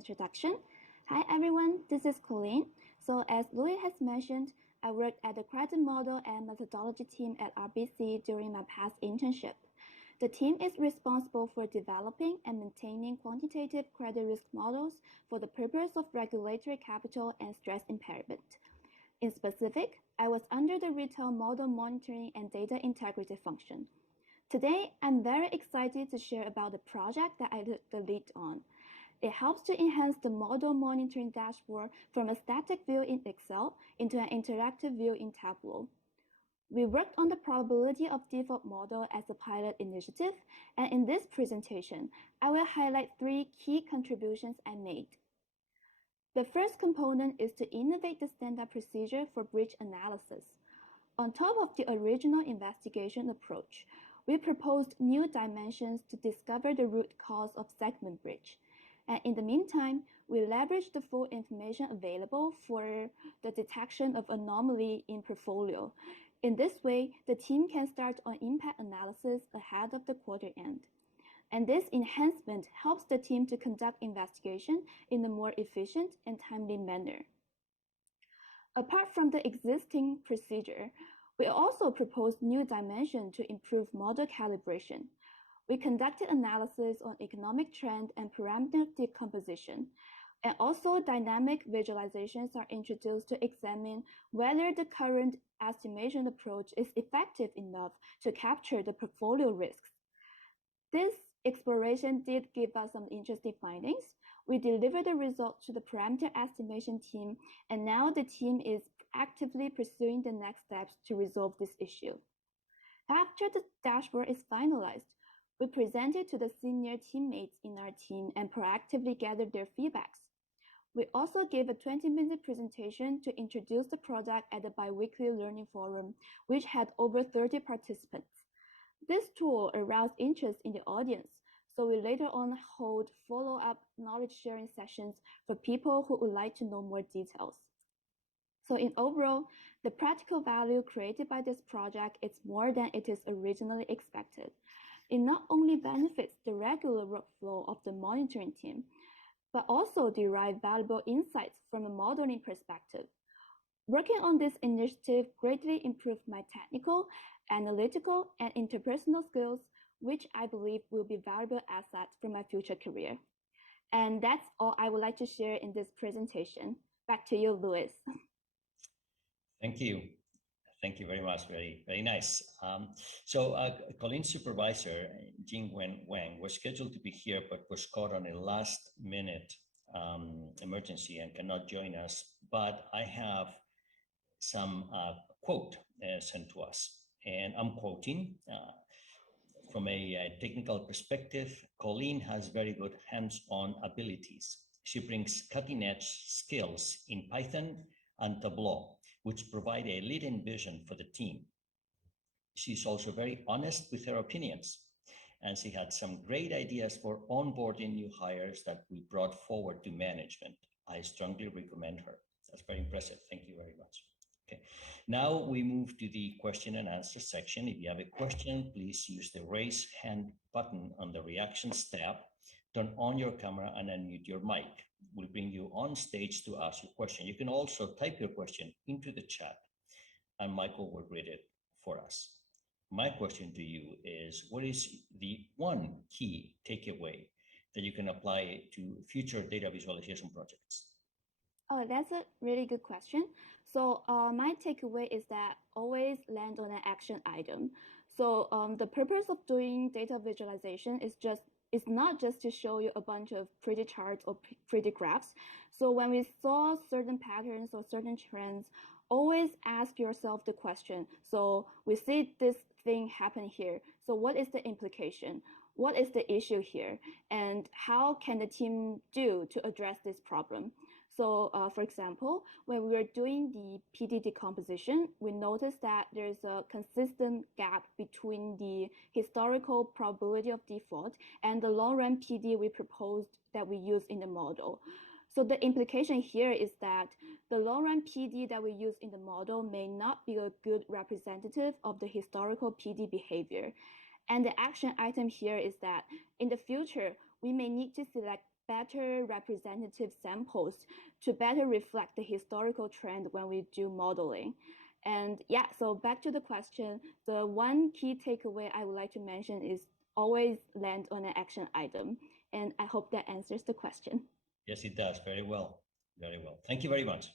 introduction. Hi everyone, this is Colleen. So as Louis has mentioned, I worked at the credit model and methodology team at RBC during my past internship. The team is responsible for developing and maintaining quantitative credit risk models for the purpose of regulatory capital and stress impairment. In specific, I was under the retail model monitoring and data integrity function. Today, I'm very excited to share about the project that I took the lead on. It helps to enhance the model monitoring dashboard from a static view in Excel into an interactive view in Tableau. We worked on the probability of default model as a pilot initiative, and in this presentation, I will highlight 3 key contributions I made. The first component is to innovate the standard procedure for breach analysis. On top of the original investigation approach, we proposed new dimensions to discover the root cause of segment breach. And in the meantime, we leveraged the full information available for the detection of anomaly in portfolio. In this way, the team can start on impact analysis ahead of the quarter end. And this enhancement helps the team to conduct investigation in a more efficient and timely manner. Apart from the existing procedure, we also proposed new dimensions to improve model calibration. We conducted analysis on economic trend and parameter decomposition, and also dynamic visualizations are introduced to examine whether the current estimation approach is effective enough to capture the portfolio risks. This exploration did give us some interesting findings. We delivered the results to the parameter estimation team, and now the team is actively pursuing the next steps to resolve this issue. After the dashboard is finalized, we presented to the senior teammates in our team and proactively gathered their feedbacks. We also gave a 20-minute presentation to introduce the product at the biweekly learning forum, which had over 30 participants. This tool aroused interest in the audience, so we later on hold follow-up knowledge sharing sessions for people who would like to know more details. So in overall, the practical value created by this project is more than it is originally expected. It not only benefits the regular workflow of the monitoring team, but also derive valuable insights from a modeling perspective. Working on this initiative greatly improved my technical, analytical, and interpersonal skills, which I believe will be valuable assets for my future career. And that's all I would like to share in this presentation. Back to you, Louis. Thank you. Thank you very much. Very, very nice. Colleen's supervisor, Jingwen Wang, was scheduled to be here, but was caught on a last-minute emergency and cannot join us. But I have some quote sent to us, and I'm quoting. From a technical perspective, Colleen has very good hands-on abilities. She brings cutting-edge skills in Python and Tableau, which provide a leading vision for the team. She's also very honest with her opinions, and she had some great ideas for onboarding new hires that we brought forward to management. I strongly recommend her. That's very impressive. Thank you very much. Okay, now we move to the question and answer section. If you have a question, please use the raise hand button on the reactions tab. Turn on your camera and unmute your mic. We'll bring you on stage to ask your question. You can also type your question into the chat, and Michael will read it for us. My question to you is, what is the one key takeaway that you can apply to future data visualization projects? Oh, that's a really good question. So my takeaway is that always land on an action item. So the purpose of doing data visualization is not just to show you a bunch of pretty charts or pretty graphs. So when we saw certain patterns or certain trends, always ask yourself the question. So we see this thing happen here. So what is the implication? What is the issue here? And how can the team do to address this problem? So for example, when we were doing the PD decomposition, we noticed that there's a consistent gap between the historical probability of default and the long-run PD we proposed that we use in the model. So the implication here is that the long-run PD that we use in the model may not be a good representative of the historical PD behavior. And the action item here is that in the future, we may need to select better representative samples to better reflect the historical trend when we do modeling. And yeah, so back to the question, the one key takeaway I would like to mention is always land on an action item. And I hope that answers the question. Yes, it does. Very well. Very well. Thank you very much.